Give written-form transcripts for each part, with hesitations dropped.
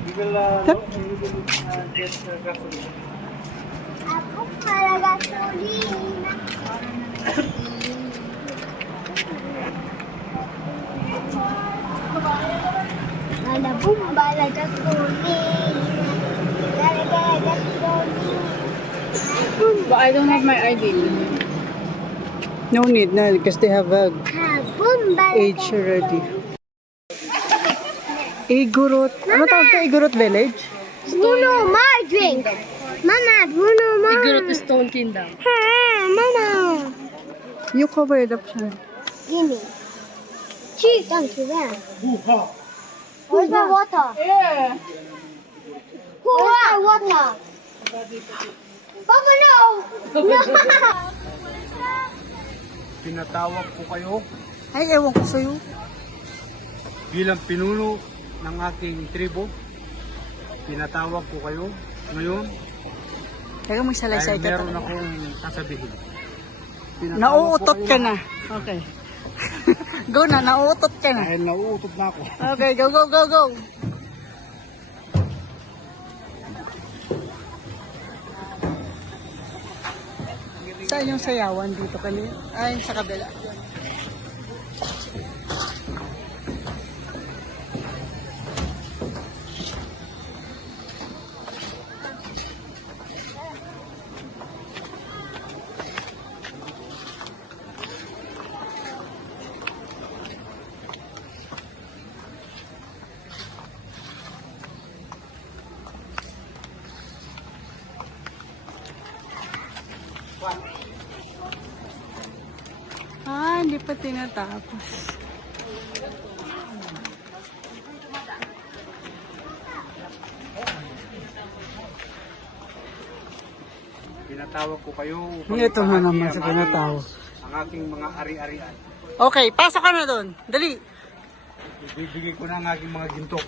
We will, get gasoline. Ako para gasolina. Ada bomba la gasolina. Gara-gara gasolina. But I don't have my ID. No need na because they have a Bomba. age already. Igorot. Ano tawag ka? Igorot Village? Bruno Mars drink. Mama, Bruno Mars. Igorot Stone Kingdom. Mama. You cover it up siya. Gimme. Cheese. Thank you, man. Where's my water? Yeah. Where's my water? Papa, no! No! Pinatawag ko kayo Ay, ewan ko sa'yo. bilang pinuno ng aking tribo. Pinatawag ko kayo ngayon Kaya mo salaysay dahil ka meron talaga. akong sasabihin. Pinatawag ko Nauutot kayo ka na. Okay. Go na, nauutot ka na. Dahil nauutot na ako. Okay, go, go, go, go. Saan yung sayawan dito kanina? Ay, sa kabila. Ah, hindi pa tinatapos. Pinatawag ko kayo upang Ito na naman ibahagi sa ang pinatawag. ang aking mga ari-arian. Okay, pasok ka na doon. Dali. Ibibigay ko na ang aking mga ginto.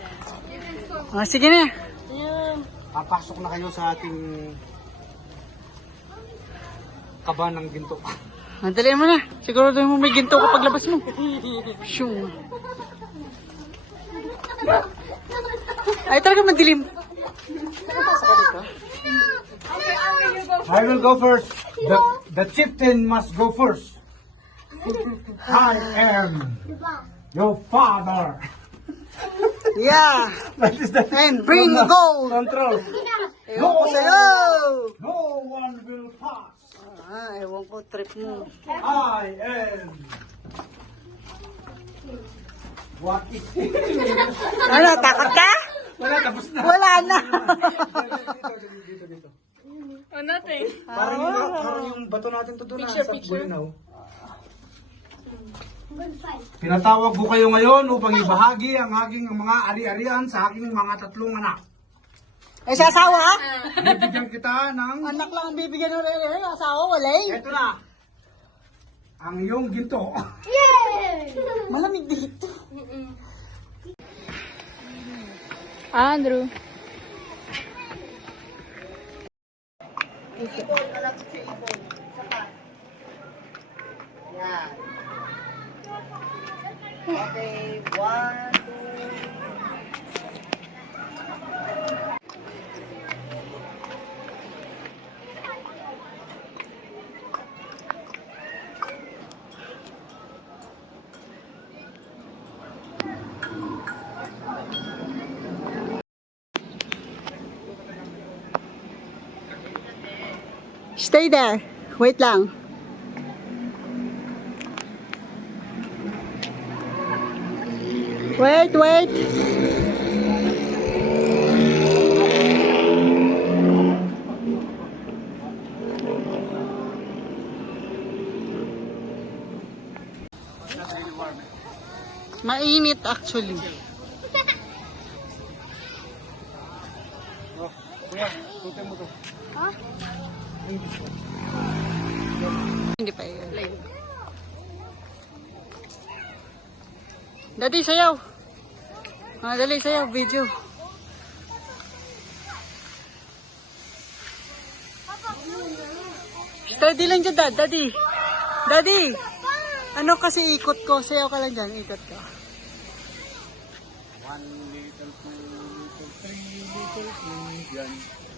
Ah, sige na. Papasok na kayo sa ating kaba ng ginto. Ah, dali mo na. Siguro doon mo may ginto ko paglabas mo. Shoo. Ay, talaga madilim. I will go first. The chieftain must go first. I am your father. Yeah. What is that? And bring gold. Control. Ewan ko sa'yo. No one will pass. Ah, ewan ko, trip mo. I am. What is it? Ano, takot ka? Wala, tapos na. Wala na. Dito. Oh, nothing. Parang yung bato natin to doon Picture, sa picture. Bulinaw. Pinatawag ko kayo ngayon upang ibahagi ang aking mga ari-arian sa aking mga tatlong anak. Eh, sa asawa? Bibigyan kita ng... Anak lang ang bibigyan ng rere. Asawa, wala eh. Ito na. Ang iyong ginto. Yay! Malamig dito. Andrew. Yan. Okay, 1, 2. Stay there. Wait lang. Wait, wait. Mainit actually. Oh, kuya, tutin mo to. Hindi pa yun. Daddy, sayaw. Ah, dali, sayaw. Video. Steady lang dyan, Dad. Daddy. Daddy. Ano kasi ikot ko? Sayaw ka lang dyan. Ikot ko. One little, two little, three little Indians.